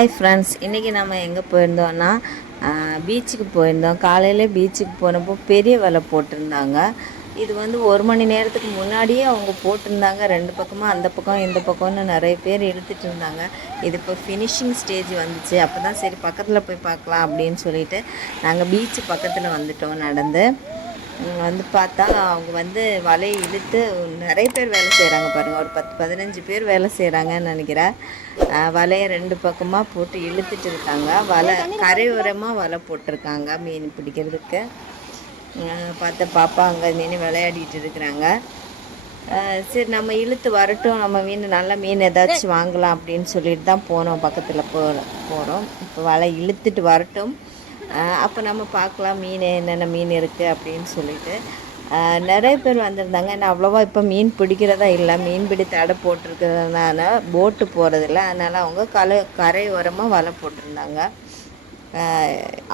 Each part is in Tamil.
ஹாய் ஃப்ரெண்ட்ஸ் இன்றைக்கி நம்ம எங்கே போயிருந்தோம்னா பீச்சுக்கு போயிருந்தோம். காலையிலே பீச்சுக்கு போனப்போ பெரிய வலை போட்டிருந்தாங்க. இது வந்து ஒரு மணி நேரத்துக்கு முன்னாடியே அவங்க போட்டிருந்தாங்க. ரெண்டு பக்கமாக அந்த பக்கம் இந்த பக்கம்னு நிறைய பேர் இழுத்துட்டு இருந்தாங்க. இது இப்போ ஃபினிஷிங் ஸ்டேஜ் வந்துச்சு. அப்போ தான் சரி பக்கத்தில் போய் பார்க்கலாம் அப்படின்னு சொல்லிட்டு நாங்கள் பீச்சு பக்கத்தில் வந்துட்டோம் நடந்து. வந்து பார்த்தா அவங்க வந்து வலையை இழுத்து நிறைய பேர் வேலை செய்கிறாங்க பாருங்கள் ஒரு பத்து பதினஞ்சு பேர் வேலை செய்கிறாங்கன்னு நினைக்கிறேன். வலையை ரெண்டு பக்கமாக போட்டு இழுத்துட்டு இருக்காங்க. வலை கரையோரமாக வலை போட்டிருக்காங்க மீன் பிடிக்கிறதுக்கு. பார்த்த பாப்பா அங்கே நின்று விளையாடிட்டு இருக்கிறாங்க. சரி நம்ம இழுத்து வரட்டும். நம்ம மீன் நல்ல மீன் ஏதாச்சும் வாங்கலாம் அப்படின்னு சொல்லிட்டு தான் போனோம். பக்கத்தில் போ போகிறோம் இப்போ வலை இழுத்துட்டு வரட்டும். அப்போ நம்ம பார்க்கலாம் மீன் என்னென்ன மீன் இருக்குது அப்படின்னு சொல்லிட்டு. நிறைய பேர் வந்திருந்தாங்க. ஏன்னா அவ்வளோவா இப்போ மீன் பிடிக்கிறதா இல்லை. மீன் பிடி தடை போட்டிருக்கிறதுனால போட்டு போகிறதில்ல அதனால் அவங்க கலை கரையோரமாக வலை போட்டிருந்தாங்க.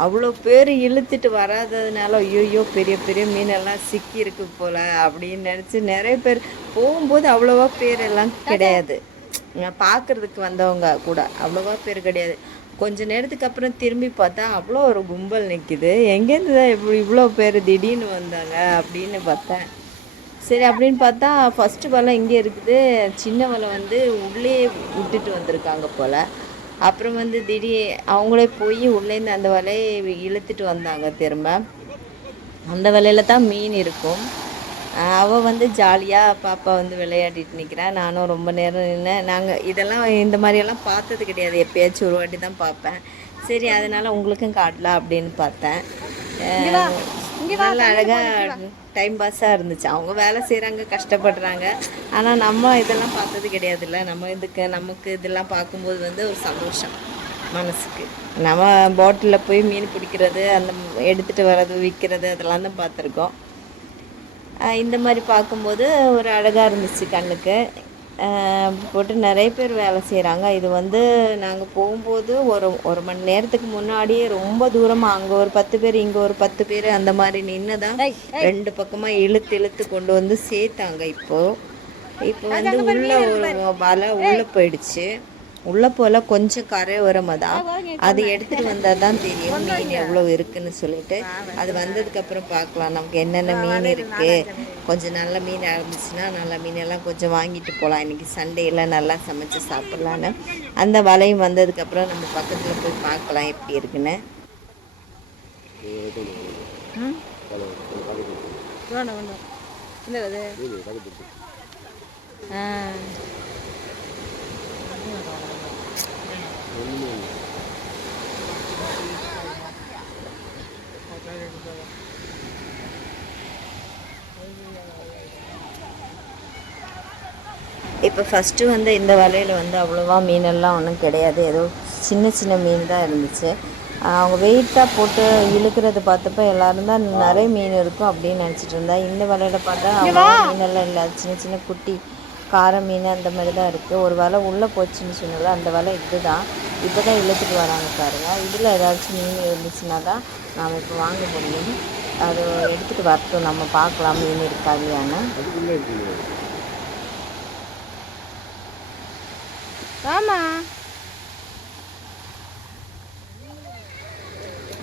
அவ்வளோ பேர் இழுத்துட்டு வராததுனால ஐயோ பெரிய பெரிய மீனெல்லாம் சிக்கி இருக்கு போல அப்படின்னு நினச்சி நிறைய பேர் போகும்போது அவ்வளோவா பேர் எல்லாம் கிடையாது. பார்க்குறதுக்கு வந்தவங்க கூட அவ்வளோவா பேர் கிடையாது. கொஞ்ச நேரத்துக்கு அப்புறம் திரும்பி பார்த்தா அவ்வளோ ஒரு கும்பல் நிற்கிது எங்கேருந்து தான் இப்படி இவ்வளோ பேர் திடீர்னு வந்தாங்க? அப்படின்னு பார்த்தேன். சரி அப்படின்னு பார்த்தா ஃபஸ்ட்டு வலை இங்கே இருக்குது. சின்ன வலை வந்து உள்ளே விட்டுட்டு வந்திருக்காங்க போல். அப்புறம் வந்து திடீர் அவங்களே போய் உள்ளேருந்து அந்த வலையை இழுத்துட்டு வந்தாங்க திரும்ப. அந்த வலையில் தான் மீன் இருக்கும். ஆஹ் அவ வந்து ஜாலியாக பாப்பா வந்து விளையாடிட்டு நிற்கிறா நானும் ரொம்ப நேரம் நின்னேன் நாங்கள் இதெல்லாம் இந்த மாதிரியெல்லாம் பார்த்தது கிடையாது. எப்பயாச்சும் ஒரு வாட்டி தான் பார்ப்பேன். சரி அதனால உங்களுக்கும் காட்டலாம் அப்படின்னு பார்த்தேன். நல்ல அழகாக டைம் பாஸாக இருந்துச்சு. அவங்க வேலை செய்கிறாங்க கஷ்டப்படுறாங்க. ஆனால் நம்ம இதெல்லாம் பார்த்தது கிடையாதுல்ல. நம்ம இதுக்கு நமக்கு இதெல்லாம் பார்க்கும்போது வந்து ஒரு சந்தோஷம் மனசுக்கு. நம்ம பாட்டிலில் போய் மீன் பிடிக்கிறது அந்த எடுத்துகிட்டு வர்றது விற்கிறது அதெல்லாம் தான் பார்த்துருக்கோம். இந்த மாதிரி பார்க்கும்போது ஒரு அழகாக இருந்துச்சு கண்ணுக்கு. போட்டு நிறைய பேர் வேலை செய்கிறாங்க இது வந்து நாங்கள் போகும்போது ஒரு ஒரு மணி நேரத்துக்கு முன்னாடியே ரொம்ப தூரமாக அங்கே ஒரு பத்து பேர் இங்கே ஒரு பத்து பேர் அந்த மாதிரி நின்று தான் ரெண்டு பக்கமாக இழுத்து இழுத்து கொண்டு வந்து சேர்த்தாங்க இப்போது இப்போ வந்து உள்ள ஒரு வலை உள்ளே போயிடுச்சு. உள்ளே போல கொஞ்சம் கரையோரமாக தான். அது எடுத்துகிட்டு வந்தால் தான் தெரியும் மீன் எவ்வளோ இருக்குன்னு சொல்லிட்டு. அது வந்ததுக்கப்புறம் பார்க்கலாம். நமக்கு என்னென்ன மீன் இருக்குது கொஞ்சம் நல்ல மீன் இருந்துச்சுன்னா நல்ல மீனெல்லாம் கொஞ்சம் வாங்கிட்டு போகலாம் இன்றைக்கி சண்டேயில் நல்லா சமைச்சு சாப்பிட்லான்னு. அந்த வலையும் வந்ததுக்கப்புறம் நம்ம பக்கத்தில் போய் பார்க்கலாம் எப்படி இருக்குன்னு. ஆ. இப்போ ஃபஸ்ட்டு வந்து இந்த வலையில் வந்து அவ்வளோவா மீனெல்லாம் ஒன்றும் கிடையாது. ஏதோ சின்ன சின்ன மீன் தான் இருந்துச்சு. அவங்க வெயிட்டாக போட்டு இழுக்கிறது பார்த்தப்ப எல்லாரும் தான் நிறைய மீன் இருக்கும் அப்படின்னு நினச்சிட்டு இருந்தேன் இந்த வலையில் பார்த்தா அவ்வளோ மீனெல்லாம் இல்லை. சின்ன சின்ன குட்டி கார மீன் அந்த மாதிரி தான் இருக்குது ஒரு வலை உள்ளே போச்சுன்னு சொன்னது அந்த வலை இது தான் இப்போ தான் இழுத்துட்டு வராங்க பாருங்க. இதில் ஏதாச்சும் மீன் இருந்துச்சுன்னா தான் நாம் இப்போ வாங்க முடியும். அது எடுத்துகிட்டு வரட்டும். நம்ம பார்க்கலாம் மீன் இருக்கா இல்லையான்னு. ஆமா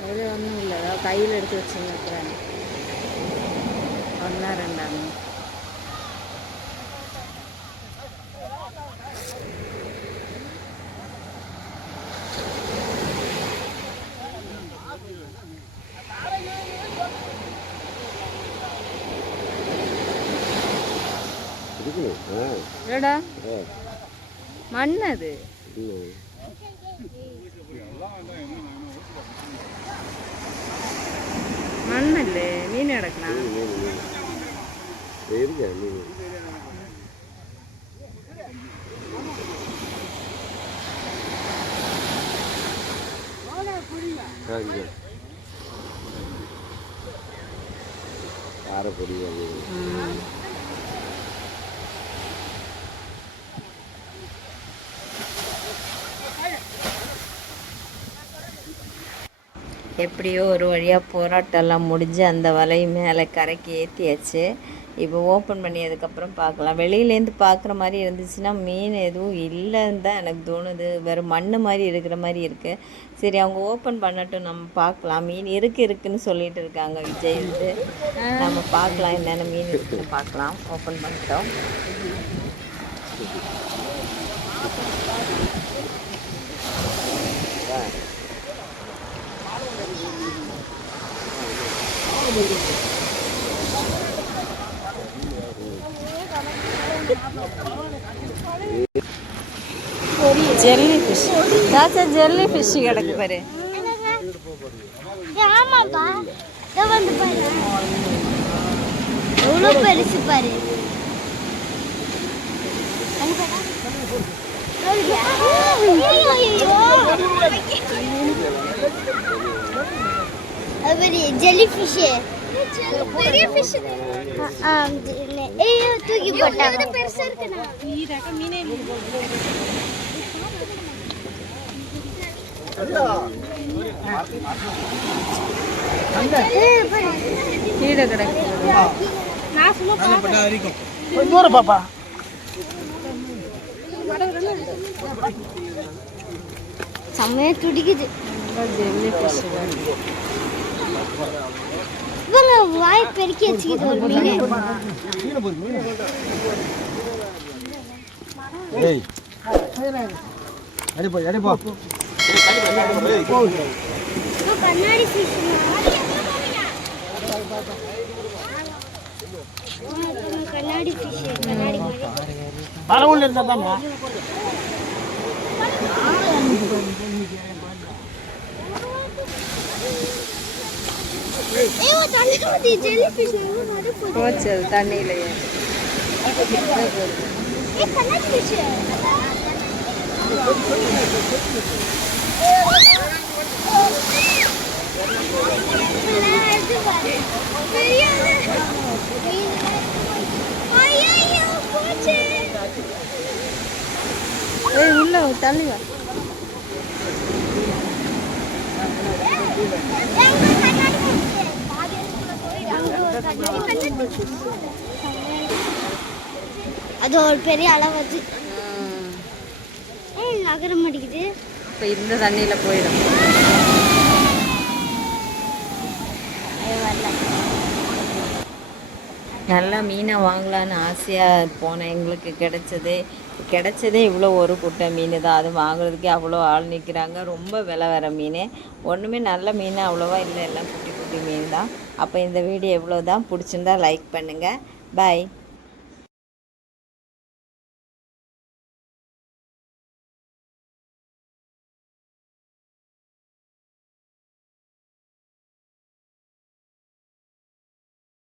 அதில் ஒன்றும் இல்லை. கையில் எடுத்து வச்சுருக்கிறேன் ஒன்றா ரெண்டாங்க ஏடா மண் அது மண் இல்லை. மீன் எடுக்கலாம் காரப்பொடி எப்படியோ ஒரு வழியாக போராட்டம்லாம் முடிஞ்சு அந்த வலை மேலே கரைக்கு ஏற்றியாச்சு இப்போ ஓப்பன் பண்ணியதுக்கப்புறம் பார்க்கலாம். வெளியிலேருந்து பார்க்குற மாதிரி இருந்துச்சுன்னா மீன் எதுவும் இல்லைன்னு தான் எனக்கு தோணுது. வெறும் மண் மாதிரி இருக்கிற மாதிரி இருக்குது சரி அவங்க ஓப்பன் பண்ணட்டும். நம்ம பார்க்கலாம். மீன் இருக்கு இருக்குன்னு சொல்லிட்டு இருக்காங்க விஜய் வந்து நம்ம பார்க்கலாம். என்னென்ன மீன் இருக்குன்னு பார்க்கலாம். ஓப்பன் பண்ணிட்டோம். ஜெல்லி ஃபிஷ் தாச்சா ஜெல்லி ஃபிஷ் கிடக்கு பாரு வந்து பாரு. எவ்வளோ பெருசு பாரு. பெரிய ஜெல்லி ஃபிஷ்ஷு பெரிய ஃபிஷ் ஐயோ தூக்கி போட்டாங்க பெருசா இருக்குண்ணா கீழே கிடக்கு நான் சும்மா பாப்பா செம்மையா துடிக்குது ஜெல்லி ஃபிஷ் பெருக்கி வச்சுக்கிது ஒரு மீன் ஏய் அடிப்போ அடிப்போ கண்ணாடி ஃபிஷ் கண்ணாடி ஃபிஷ் கண்ணாடி பரவுள்ள இருந்தா தான்மா ஏய் ஒரு தண்ணி ஊத்தி ஜெல்லி ஃபிஷ் எங்க நடு போகுது போச்சு அது தண்ணியிலையே ஏய் கண்ணாடி ஃபிஷ் ஏய் உள்ள தள்ளி வா அது ஒரு பெரிய அளவு அது. ஏய் நகர மாட்டேங்குது. இப்போ இந்த தண்ணியில் போயிடும். நல்லா மீனை வாங்கலான்னு ஆசையாக போனேன். எங்களுக்கு கிடைச்சதே கிடைச்சதே இவ்வளோ ஒரு குட்டை மீன் தான். அது வாங்குறதுக்கே அவ்வளோ ஆள் நிற்கிறாங்க ரொம்ப விலை வர மீன். ஒன்றுமே நல்ல மீன் அவ்வளோவா இல்லை. எல்லாம் குட்டி குட்டி மீன் தான். அப்போ இந்த வீடியோ எவ்வளோ தான் பிடிச்சிருந்தா லைக் பண்ணுங்கள் பாய்